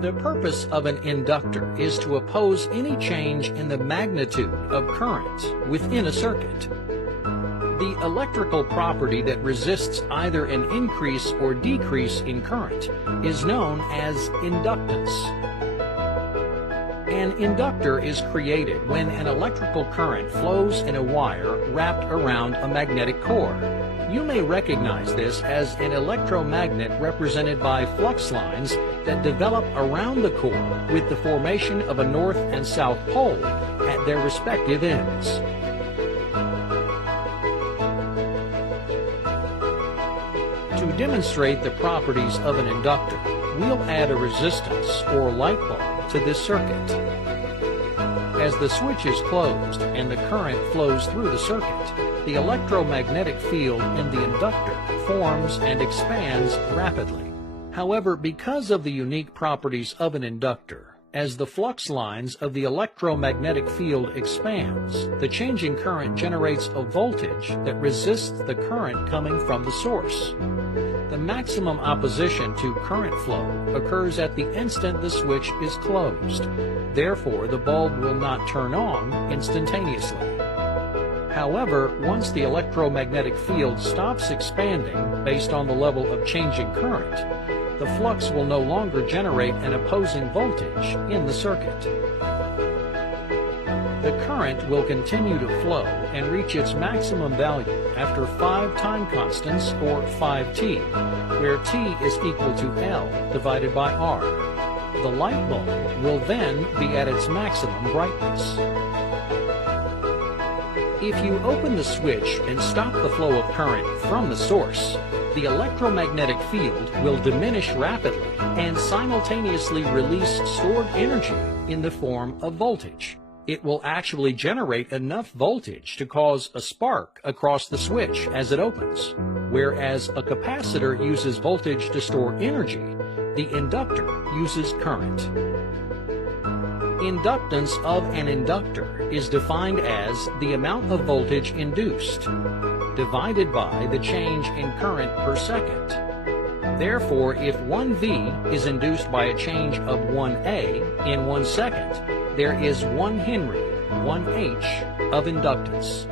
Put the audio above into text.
The purpose of an inductor is to oppose any change in the magnitude of current within a circuit. The electrical property that resists either an increase or decrease in current is known as inductance. An inductor is created when an electrical current flows in a wire wrapped around a magnetic core. You may recognize this as an electromagnet represented by flux lines that develop around the core with the formation of a north and south pole at their respective ends. To demonstrate the properties of an inductor, we'll add a resistance or light bulb to this circuit. As the switch is closed and the current flows through the circuit, the electromagnetic field in the inductor forms and expands rapidly. However, because of the unique properties of an inductor, as the flux lines of the electromagnetic field expands, the changing current generates a voltage that resists the current coming from the source. The maximum opposition to current flow occurs at the instant the switch is closed. Therefore, the bulb will not turn on instantaneously. However, once the electromagnetic field stops expanding based on the level of changing current, the flux will no longer generate an opposing voltage in the circuit. The current will continue to flow and reach its maximum value after 5 time constants, or 5t, where t is equal to L divided by R. The light bulb will then be at its maximum brightness. If you open the switch and stop the flow of current from the source, the electromagnetic field will diminish rapidly and simultaneously release stored energy in the form of voltage. It will actually generate enough voltage to cause a spark across the switch as it opens. Whereas a capacitor uses voltage to store energy, the inductor uses current. Inductance of an inductor is defined as the amount of voltage induced divided by the change in current per second. Therefore, if 1V is induced by a change of 1A in 1 second, there is 1 Henry, 1 H of inductance.